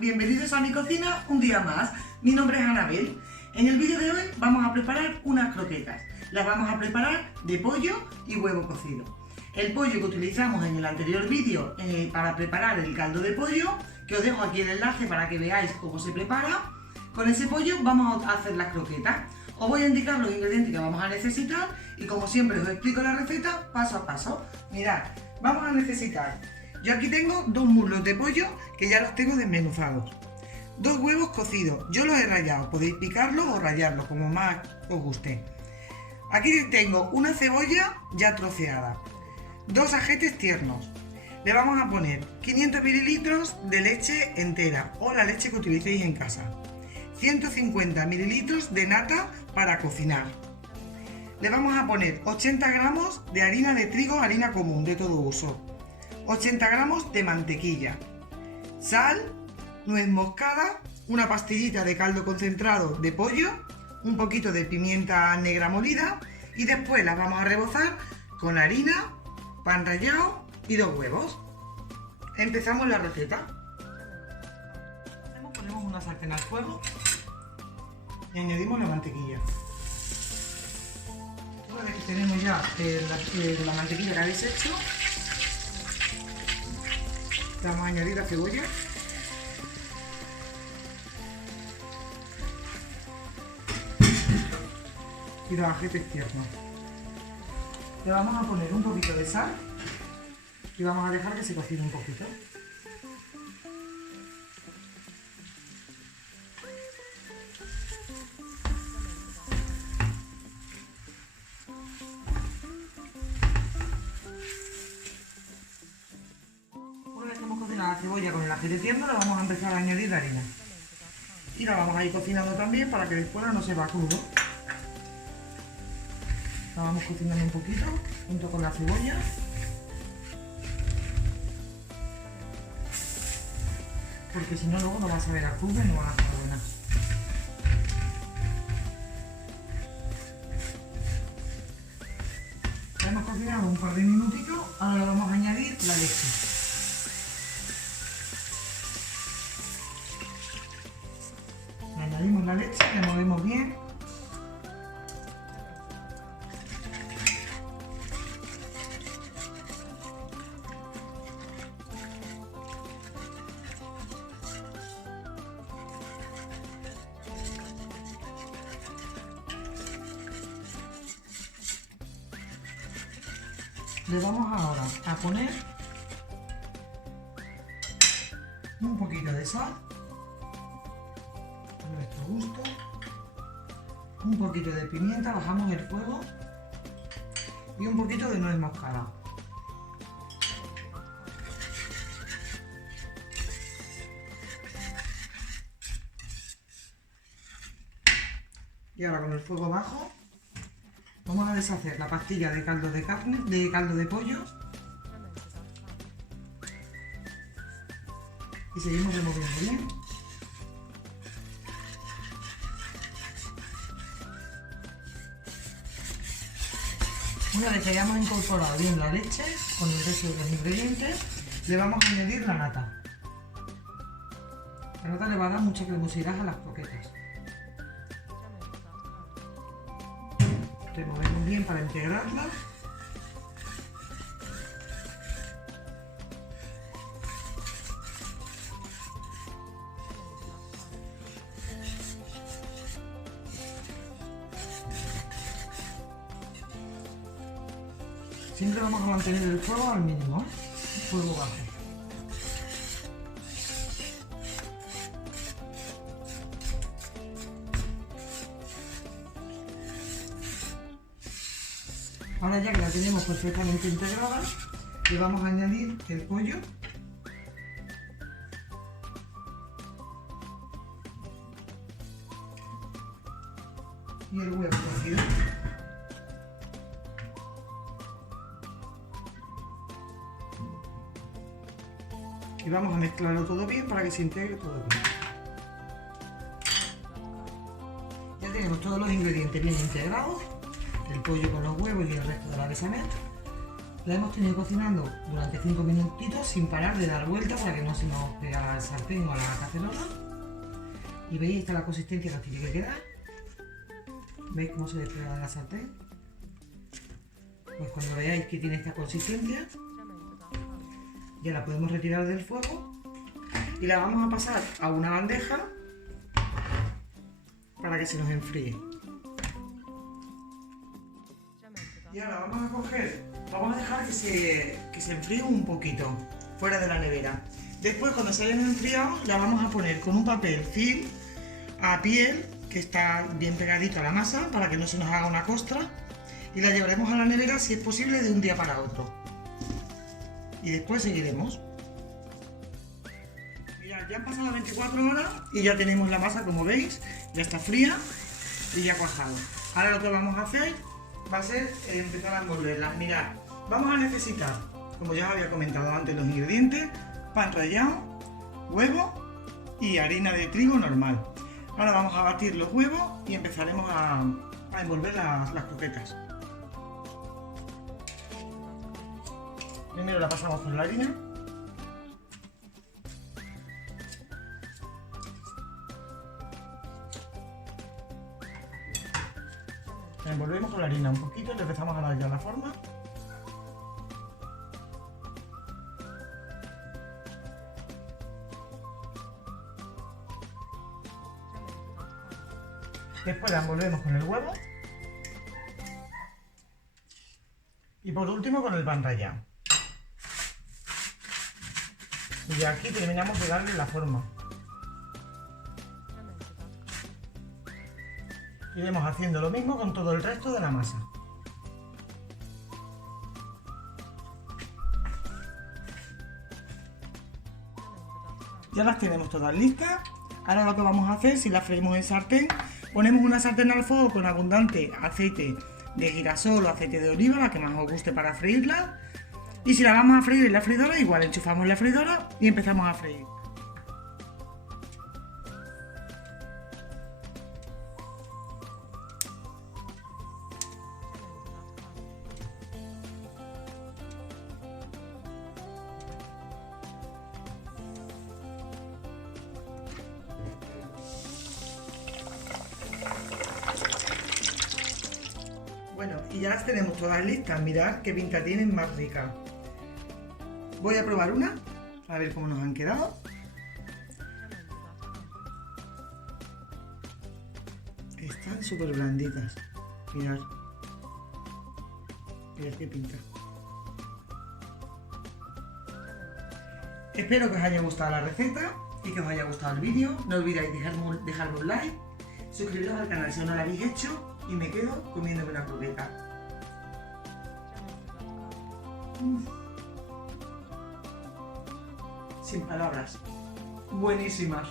bienvenidos a mi cocina un día más. Mi nombre es Anabel. En el vídeo de hoy vamos a preparar unas croquetas. Las vamos a preparar de pollo y huevo cocido. El pollo que utilizamos en el anterior vídeo para preparar el caldo de pollo, que os dejo aquí el enlace para que veáis cómo se prepara. Con ese pollo vamos a hacer las croquetas. Os voy a indicar los ingredientes que vamos a necesitar y como siempre os explico la receta paso a paso. Mirad, vamos a necesitar, yo aquí tengo 2 muslos de pollo que ya los tengo desmenuzados, 2 huevos cocidos, yo los he rallado, podéis picarlos o rallarlos como más os guste. Aquí tengo una cebolla ya troceada, 2 ajetes tiernos. Le vamos a poner 500 mililitros de leche entera o la leche que utilicéis en casa, 150 mililitros de nata para cocinar. Le vamos a poner 80 gramos de harina de trigo, harina común de todo uso, 80 gramos de mantequilla, sal, nuez moscada, una pastillita de caldo concentrado de pollo, un poquito de pimienta negra molida y después las vamos a rebozar con harina, pan rallado y 2 huevos. Empezamos la receta. Ponemos una sartén al fuego y añadimos la mantequilla. Una vez que tenemos ya la mantequilla que habéis hecho, vamos a añadir la cebolla y los ajetes tiernos. Le vamos a poner un poquito de sal y vamos a dejar que se cocine un poquito. Una vez que hemos cocinado la cebolla con el ajete tierno, le vamos a empezar a añadir la harina. Y la vamos a ir cocinando también para que después no se va crudo. La vamos cocinando un poquito junto con la cebolla. Porque si no luego no va a saber a crudo y no van a estar buenas. Ya hemos cocinado un par de minutitos, ahora le vamos a añadir la leche. Le añadimos la leche, le movemos bien. Le vamos ahora a poner un poquito de sal a nuestro gusto, un poquito de pimienta, bajamos el fuego y un poquito de nuez moscada. Y ahora con el fuego bajo vamos a deshacer la pastilla de caldo de carne, de caldo de pollo y seguimos removiendo bien. Una vez que hayamos incorporado bien la leche con el resto de los ingredientes, le vamos a añadir la nata. La nata le va a dar mucha cremosidad a las croquetas. Removemos bien para integrarla. Siempre vamos a mantener el fuego al mínimo, fuego bajo. Ahora ya que la tenemos perfectamente integrada, le vamos a añadir el pollo y el huevo cocido. Y vamos a mezclarlo todo bien para que se integre todo bien. Ya tenemos todos los ingredientes bien integrados, el pollo con los huevos y el resto de la bechamel. La hemos tenido cocinando durante 5 minutitos sin parar de dar vueltas para que no se nos pegara al sartén o a la cacerola. Y veis, esta es la consistencia que nos tiene que quedar. ¿Veis cómo se despega de la sartén? Pues cuando veáis que tiene esta consistencia, ya la podemos retirar del fuego y la vamos a pasar a una bandeja para que se nos enfríe. Y ahora vamos a coger, vamos a dejar que se enfríe un poquito fuera de la nevera. Después, cuando se hayan enfriado, la vamos a poner con un papel film a piel que está bien pegadito a la masa para que no se nos haga una costra, y la llevaremos a la nevera, si es posible, de un día para otro. Y después seguiremos. Mirad, ya han pasado 24 horas y ya tenemos la masa, como veis, ya está fría y ya cuajado. Ahora lo que vamos a hacer va a ser empezar a envolverla. Mirad, vamos a necesitar, como ya os había comentado antes, los ingredientes: pan rallado, huevo y harina de trigo normal. Ahora vamos a batir los huevos y empezaremos a envolver las croquetas. Primero la pasamos por la harina. La envolvemos con la harina un poquito y le empezamos a dar ya la forma. Después la envolvemos con el huevo. Y por último con el pan rallado. Y ya aquí terminamos de darle la forma. Iremos haciendo lo mismo con todo el resto de la masa. Ya las tenemos todas listas. Ahora lo que vamos a hacer, si las freímos en sartén, ponemos una sartén al fuego con abundante aceite de girasol o aceite de oliva, la que más os guste para freírla. Y si la vamos a freír en la freidora, igual enchufamos la freidora y empezamos a freír. Bueno, y ya las tenemos todas listas. Mirad qué pinta tienen, más rica. Voy a probar una, a ver cómo nos han quedado. Están súper blanditas. Mirad. Mirad qué pinta. Espero que os haya gustado la receta y que os haya gustado el vídeo. No olvidéis dejarme un like, suscribiros al canal si no lo habéis hecho, y me quedo comiéndome una croqueta. Sin palabras. Buenísimas.